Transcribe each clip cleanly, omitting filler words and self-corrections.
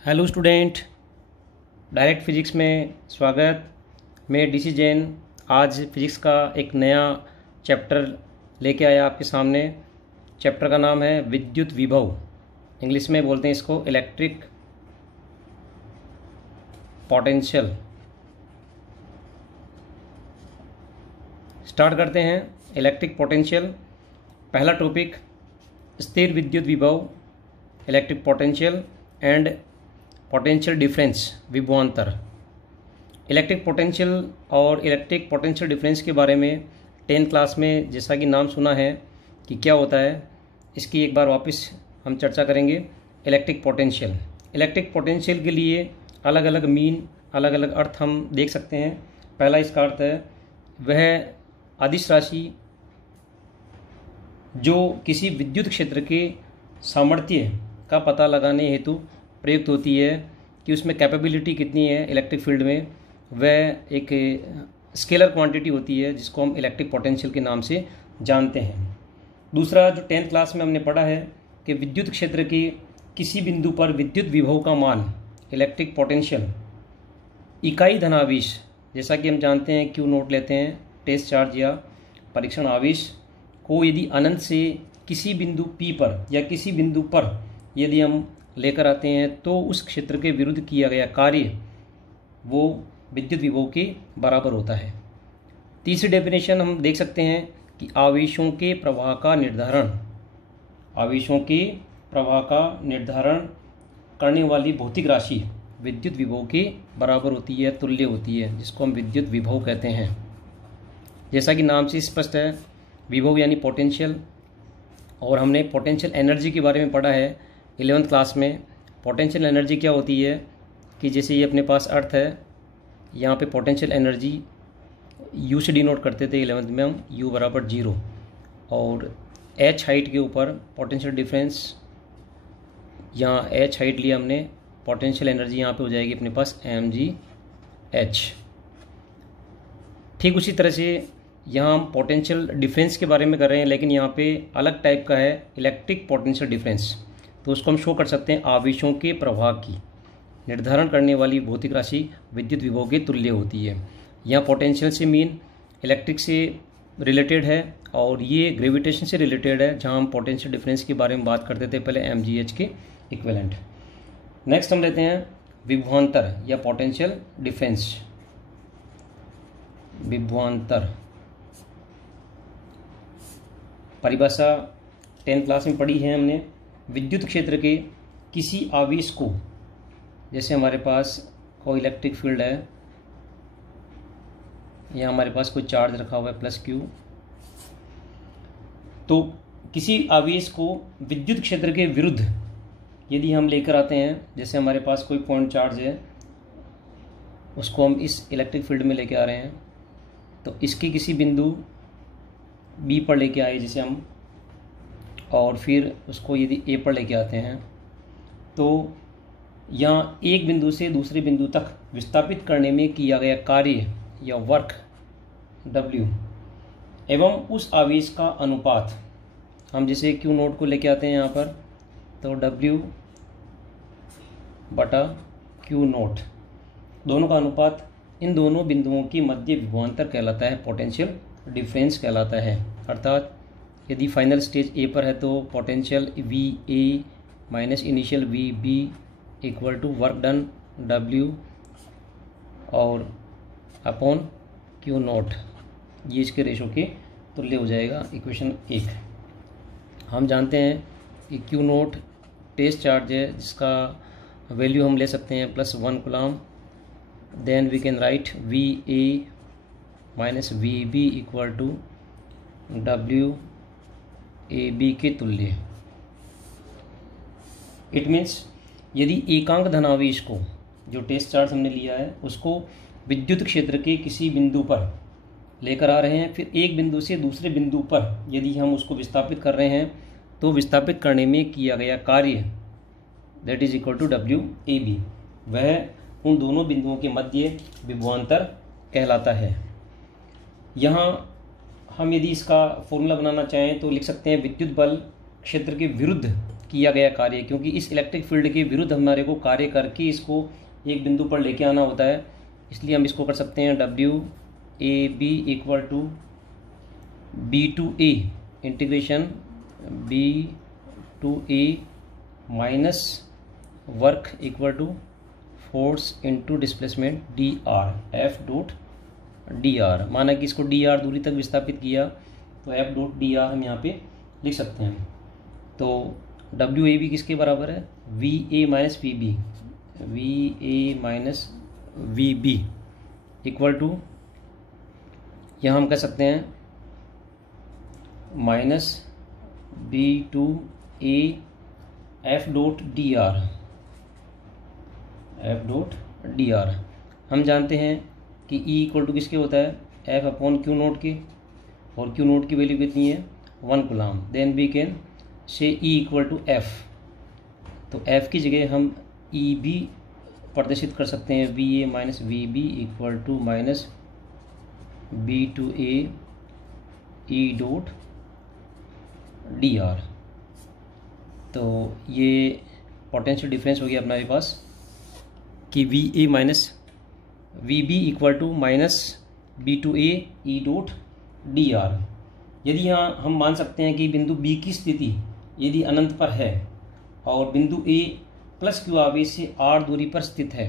Hello student, direct physics में स्वागत। मैं डीसी जैन आज फिजिक्स का एक नया चैप्टर लेके आया आपके सामने। चैप्टर का नाम है विद्युत विभव, इंग्लिश में बोलते हैं इसको इलेक्ट्रिक पोटेंशियल। स्टार्ट करते हैं। इलेक्ट्रिक पोटेंशियल, पहला टॉपिक स्थिर विद्युत विभव, electric potential and potential difference, विभवांतर। इलेक्ट्रिक पोटेंशियल और इलेक्ट्रिक पोटेंशियल डिफरेंस के बारे में 10th क्लास में जैसा कि नाम सुना है कि क्या होता है, इसकी एक बार वापस हम चर्चा करेंगे। इलेक्ट्रिक पोटेंशियल के लिए अलग अलग मीन, अलग अलग अर्थ हम देख सकते हैं। पहला इसका अर्थ है वह अदिश राशि जो किसी विद्युत क्षेत्र के सामर्थ्य का पता लगाने हेतु प्रयुक्त होती है कि उसमें कैपेबिलिटी कितनी है इलेक्ट्रिक फील्ड में, वह एक स्केलर क्वांटिटी होती है जिसको हम इलेक्ट्रिक पोटेंशियल के नाम से जानते हैं। दूसरा जो 10th क्लास में हमने पढ़ा है कि विद्युत क्षेत्र के किसी बिंदु पर विद्युत विभव का मान, इलेक्ट्रिक पोटेंशियल, इकाई धनावेश, जैसा कि हम जानते हैं क्यू नोट लेते हैं, टेस्ट चार्ज या परीक्षण आवेश को यदि अनंत से किसी बिंदु P पर या किसी बिंदु पर यदि हम लेकर आते हैं तो उस क्षेत्र के विरुद्ध किया गया कार्य वो विद्युत विभव के बराबर होता है। तीसरी डेफिनेशन हम देख सकते हैं कि आवेशों के प्रवाह का निर्धारण करने वाली भौतिक राशि विद्युत विभव के बराबर होती है, तुल्य होती है, जिसको हम विद्युत विभव कहते हैं। जैसा कि नाम से स्पष्ट है, विभव यानी पोटेंशियल। और हमने पोटेंशियल एनर्जी के बारे में पढ़ा है 11th क्लास में। पोटेंशियल एनर्जी क्या होती है कि जैसे ये अपने पास अर्थ है, यहाँ पे पोटेंशियल एनर्जी U से डिनोट करते थे 11th में हम, U बराबर 0, और H हाइट के ऊपर पोटेंशियल डिफरेंस, यहाँ H हाइट लिया हमने, पोटेंशियल एनर्जी यहाँ पे हो जाएगी अपने पास mgh। ठीक उसी तरह से यहाँ हम पोटेंशियल डिफरेंस के बारे में कर रहे हैं, लेकिन यहाँ पे अलग टाइप का है इलेक्ट्रिक पोटेंशियल डिफरेंस। तो उसको हम शो कर सकते हैं आवेशों के प्रवाह की निर्धारण करने वाली भौतिक राशि विद्युत विभव के तुल्य होती है। यहाँ पोटेंशियल से मीन इलेक्ट्रिक से रिलेटेड है और ये ग्रेविटेशन से रिलेटेड है, जहाँ हम पोटेंशियल डिफरेंस के बारे में बात करते थे पहले mgh के इक्विवेलेंट। नेक्स्ट हम लेते हैं विभवांतर या पोटेंशियल डिफरेंस। विभवांतर परिभाषा 10th क्लास में पढ़ी है हमने। विद्युत क्षेत्र के किसी आवेश को, जैसे हमारे पास कोई इलेक्ट्रिक फील्ड है, या हमारे पास कोई चार्ज रखा हुआ है +q, तो किसी आवेश को विद्युत क्षेत्र के विरुद्ध यदि हम लेकर आते हैं, जैसे हमारे पास कोई पॉइंट चार्ज है, उसको हम इस इलेक्ट्रिक फील्ड में लेके आ रहे हैं, तो इसके किसी बिंदु B पर लेके आए जैसे हम, और फिर उसको यदि A पर लेके आते हैं, तो यहाँ एक बिंदु से दूसरे बिंदु तक विस्थापित करने में किया गया कार्य या वर्क W एवं उस आवेश का अनुपात, हम जैसे Q नोट को लेके आते हैं यहाँ पर, तो W बटा Q नोट, दोनों का अनुपात इन दोनों बिंदुओं की मध्य विभवांतर कहलाता है, पोटेंशियल डिफरेंस कहलाता है। अर्थात यदि फाइनल स्टेज A पर है तो potential VA minus initial VB equal to work done W और अपॉन Q नोट, ये इसके रेशो के तुल्य हो जाएगा। इक्वेशन 1 हम जानते हैं कि Q नोट टेस्ट चार्ज है, जिसका वैल्यू हम ले सकते हैं +1 coulomb. Then we can write VA minus VB equal to WAB के तुल्य। इट मीन्स यदि एकांक धनावेश को, जो टेस्ट चार्ज हमने लिया है, उसको विद्युत क्षेत्र के किसी बिंदु पर लेकर आ रहे हैं, फिर एक बिंदु से दूसरे बिंदु पर यदि हम उसको विस्थापित कर रहे हैं, तो विस्थापित करने में किया गया कार्य that is equal to WAB, वह उन दोनों बिंदुओं के मध्य विभवांतर कहलाता है। यहाँ हम यदि इसका फॉर्मूला बनाना चाहें तो लिख सकते हैं विद्युत बल क्षेत्र के विरुद्ध किया गया कार्य, क्योंकि इस इलेक्ट्रिक फील्ड के विरुद्ध हमारे को कार्य करके इसको एक बिंदु पर लेके आना होता है, इसलिए हम इसको कर सकते हैं W A B equal to B to A integration B to A minus work equal to force into displacement D R F dot D R. माना कि इसको डी आर दूरी तक विस्थापित किया तो एफ डॉट डी आर हम यहाँ पे लिख सकते हैं। तो डब्ल्यू ए बी किसके बराबर है, V A minus V B, V A minus V B equal to यहाँ हम कह सकते हैं minus B to A F dot D R, F dot D R. हम जानते हैं कि E इक्वल टू किसके होता है, एफ अपॉन क्यू नोट के, और क्यू नोट की वैल्यू कितनी है 1 coulomb. Then we can say E equal to F, तो एफ की जगह हम ई भी प्रदर्शित कर सकते हैं, V A minus V B equal to minus B to A E dot D R. तो ये पोटेंशियल डिफरेंस हो गया अपने पास कि V A minus V B equal to minus B to A E dot D R. यदि यहाँ हम मान सकते हैं कि बिंदु बी की स्थिति यदि अनंत पर है और बिंदु ए प्लस क्यू आवेश से आर दूरी पर स्थित है,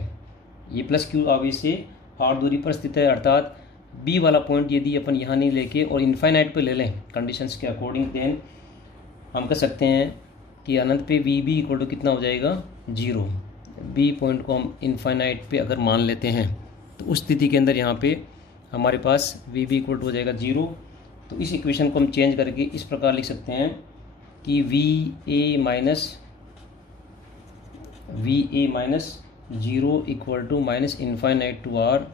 ये प्लस क्यू आवेश से आर दूरी पर स्थित है, अर्थात बी वाला पॉइंट यदि अपन यहाँ नहीं लेके और इन्फाइनाइट पे ले लें कंडीशंस के अकॉर्डिंग, देन हम कह सकते हैं कि अनंत पे वी बी इक्वल टू कितना हो जाएगा 0। बी पॉइंट को हम इन्फाइनाइट पे अगर मान लेते हैं तो उस स्थिति के अंदर यहाँ पे हमारे पास वी बी इक्वल टू हो जाएगा 0। तो इस इक्वेशन को हम चेंज करके इस प्रकार लिख सकते हैं कि V A minus 0 equal to minus infinite to R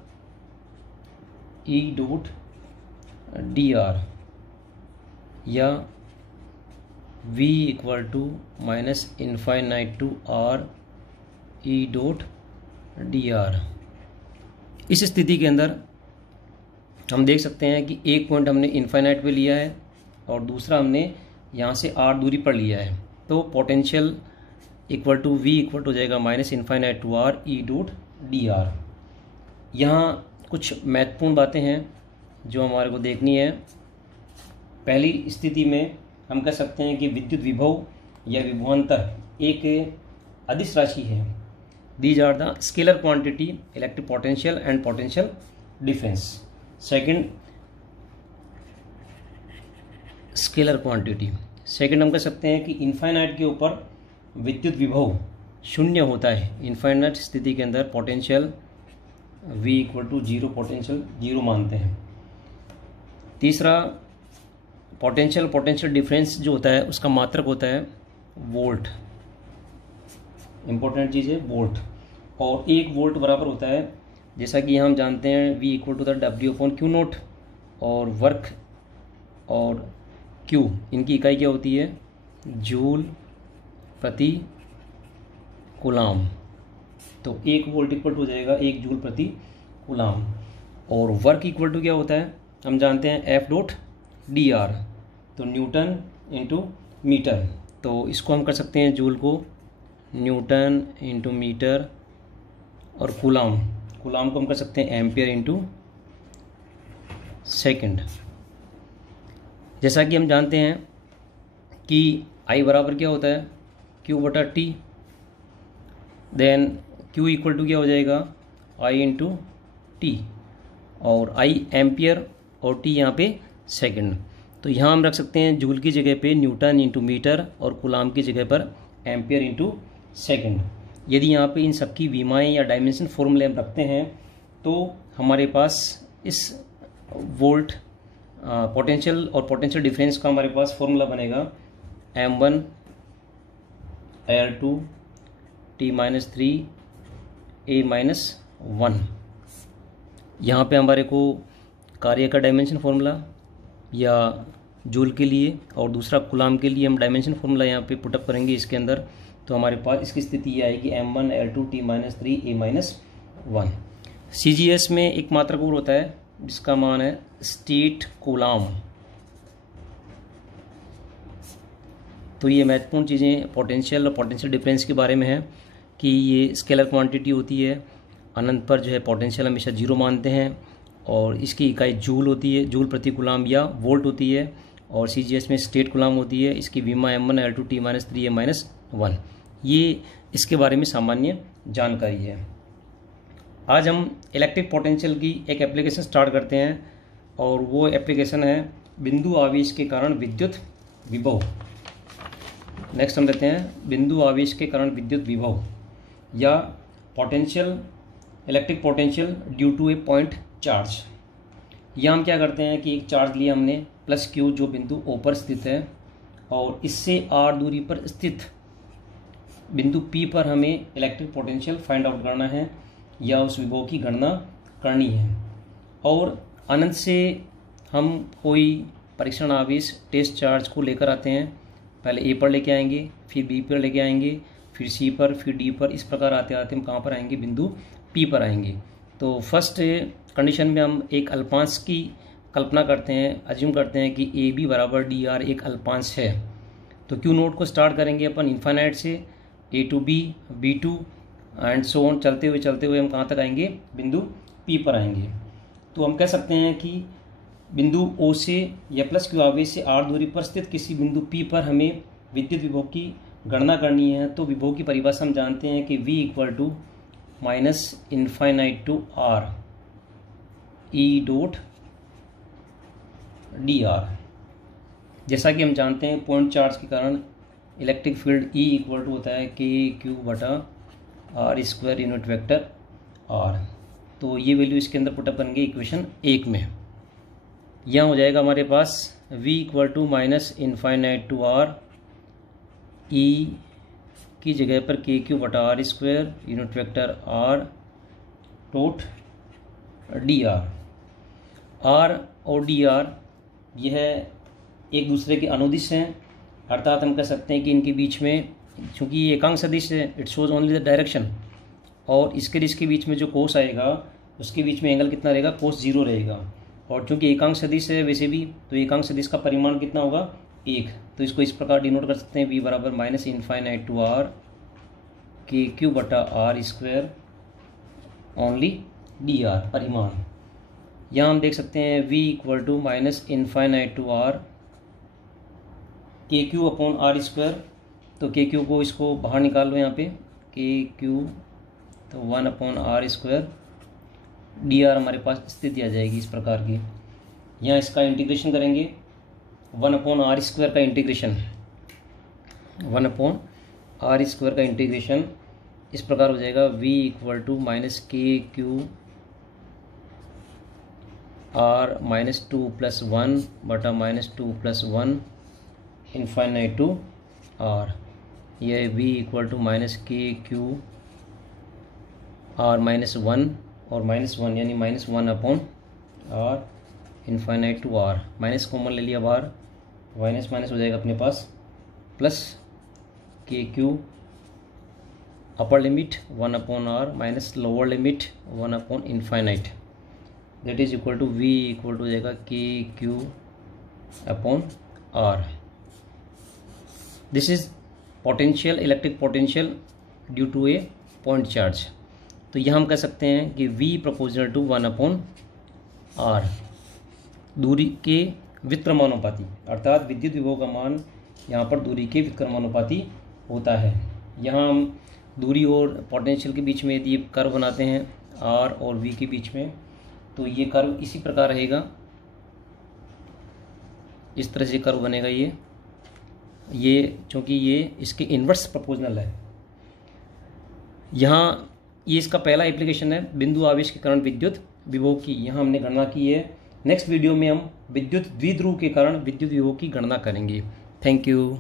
E dot D R, या v equal to minus infinite to R E dot D R. इस स्थिति के अंदर हम देख सकते हैं कि एक पॉइंट हमने इन्फाइनाइट पे लिया है और दूसरा हमने यहाँ से आर दूरी पर लिया है, तो potential equal to V equal to हो जाएगा minus infinite to R E dot D R. यहाँ कुछ महत्वपूर्ण बातें हैं जो हमारे को देखनी है। पहली स्थिति में हम कह सकते हैं कि विद्युत विभव या विभवांतर एक अदिश राशि है। These are the scalar quantity, electric potential and potential difference. Second, scalar quantity. Second हम कह सकते हैं कि इन्फाइनाइट के ऊपर विद्युत विभव शून्य होता है। इन्फाइनाइट स्थिति के अंदर potential V equal to 0, potential 0 मानते हैं। तीसरा, पोटेंशियल डिफरेंस जो होता है उसका मात्रक होता है वोल्ट, इंपॉर्टेंट चीज़ है वोल्ट, और 1 वोल्ट बराबर होता है, जैसा कि हम जानते हैं V equal to the W upon Q naught, और वर्क और Q इनकी इकाई क्या होती है जूल प्रति कूलाम। तो 1 वोल्ट इक्वल टू हो जाएगा 1 जूल प्रति कूलाम, और वर्क इक्वल टू क्या होता है हम जानते हैं एफ डॉट डी आर, तो न्यूटन इंटू मीटर। तो इसको हम कर सकते हैं जूल को न्यूटन इंटू मीटर, और कूलाम को हम कर सकते हैं एम्पियर इंटू सेकेंड। जैसा कि हम जानते हैं कि I बराबर क्या होता है Q बटा T, then Q equal to क्या हो जाएगा I इंटू टी, और I एम्पियर और T यहाँ पे सेकेंड। तो यहाँ हम रख सकते हैं जूल की जगह पे न्यूटन इंटू मीटर और कूलाम की जगह पर एम्पियर इंटू सेकेंड। यदि यहाँ पे इन सबकी विमाएँ या डायमेंशन फॉर्मूले हम रखते हैं तो हमारे पास इस वोल्ट पोटेंशियल और पोटेंशियल डिफरेंस का हमारे पास फॉर्मूला बनेगा M1 L2 T-3 A-1। यहाँ पे हमारे को कार्य का डायमेंशन फॉर्मूला या जूल के लिए और दूसरा कूलाम के लिए हम डायमेंशन फॉर्मूला यहाँ पे पुटअप करेंगे इसके अंदर। तो हमारे पास इसकी स्थिति ये आएगी M1 L2 T-3 A-1। CGS में एक मात्रक और होता है जिसका मान है स्टेट कूलाम। तो ये महत्वपूर्ण चीज़ें पोटेंशियल और पोटेंशियल डिफरेंस के बारे में है कि ये स्केलर क्वांटिटी होती है, अनंत पर जो है पोटेंशियल हमेशा 0 मानते हैं, और इसकी इकाई जूल होती है, जूल प्रति कूलाम या वोल्ट होती है, और CGS में स्टेट कूलाम होती है, इसकी विमा M1 L2T-3A-1। ये इसके बारे में सामान्य जानकारी है। आज हम इलेक्ट्रिक पोटेंशियल की एक एप्लीकेशन स्टार्ट करते हैं, और वो एप्लीकेशन है बिंदु आवेश के कारण विद्युत विभव। नेक्स्ट हम लेते हैं बिंदु आवेश के कारण विद्युत विभव या potential, electric potential due to a point charge. यह हम क्या करते हैं कि एक चार्ज लिया हमने प्लस Q जो बिंदु O पर स्थित है, और इससे R दूरी पर स्थित बिंदु P पर हमें इलेक्ट्रिक पोटेंशियल फाइंड आउट करना है या उस विभव की गणना करनी है। और अनंत से हम कोई परीक्षण आवेश टेस्ट चार्ज को लेकर आते हैं, पहले A पर लेके आएंगे, फिर B पर लेके आएंगे, फिर C पर, फिर D पर, इस प्रकार आते आते हम कहाँ पर आएंगे, बिंदु P पर आएंगे। तो फर्स्ट कंडीशन में हम एक अल्पांश की कल्पना करते हैं, अज्यूम करते हैं कि AB बराबर DR एक अल्पांश है। तो Q नोट को स्टार्ट करेंगे अपन इन्फाइनाइट से, A to B, B to and so on, चलते हुए हम कहाँ तक आएंगे, बिंदु P पर आएंगे। तो हम कह सकते हैं कि बिंदु O से या प्लस Q आवेश से R दूरी पर स्थित किसी बिंदु P पर हमें विद्युत विभव की गणना करनी है। तो विभव की परिभाषा हम जानते हैं कि V equal to minus infinite to R E dot DR। जैसा कि हम जानते हैं पॉइंट चार्ज के कारण electric field E equal to होता है KQ बटा R square unit vector R। तो ये वैल्यू इसके अंदर पुटअप करेंगे इक्वेशन 1 में। यहाँ हो जाएगा हमारे पास V equal to minus infinite to R E की जगह पर KQ बटा R square unit vector R dot DR। R और DR यह एक दूसरे के अनुदिश हैं, अर्थात हम कह सकते हैं कि इनके बीच में, चूँकि ये एकांक सदिश है, it shows only the direction, और इसके बीच में जो कोस आएगा उसके बीच में एंगल कितना रहेगा, कोस 0 रहेगा। और चूँकि एकांक सदिश है वैसे भी, तो एकांक सदिश का परिमाण कितना होगा, 1। तो इसको इस प्रकार डिनोट कर सकते हैं, V बराबर minus infinite to R KQ बटा R स्क्वायर ओनली DR परिमाण। यहाँ हम देख सकते हैं V equal to minus infinite to R KQ upon R square. तो KQ को इसको बाहर निकाल लो, यहाँ पे KQ तो 1 अपॉन R स्क्वायर, DR हमारे पास स्थिति आ जाएगी इस प्रकार की। यहाँ इसका इंटीग्रेशन करेंगे, 1 अपॉन R स्क्वायर का इंटीग्रेशन, 1 अपॉन R स्क्वायर का इंटीग्रेशन इस प्रकार हो जाएगा, V equal to minus KQ R minus 2 plus 1 बटा minus 2 plus 1 infinite to R। यह V equal to minus KQ R minus 1 और माइनस 1 यानी minus 1 upon R infinite to R। Minus common ले लिया बाहर, माइनस माइनस हो जाएगा अपने पास, plus KQ upper limit 1 upon R minus lower limit 1 upon infinite, that is equal to V equal to हो जाएगा KQ upon R। This is potential, electric potential due to a point charge. तो यह हम कह सकते हैं कि V proportional to 1 upon R, दूरी के व्युत्क्रमानुपाती, अर्थात विद्युत विभव का मान यहाँ पर दूरी के व्युत्क्रमानुपाती होता है। यहाँ हम दूरी और पोटेंशियल के बीच में यदि कर्व बनाते हैं R और V के बीच में, तो ये कर्व इसी प्रकार रहेगा, इस तरह से कर्व बनेगा। ये चूँकि ये इसके इन्वर्स प्रोपोर्शनल है। यहाँ ये इसका पहला एप्लीकेशन है बिंदु आवेश के कारण विद्युत विभव की, यहाँ हमने गणना की है। नेक्स्ट वीडियो में हम विद्युत द्विध्रुव के कारण विद्युत विभव की गणना करेंगे। Thank you.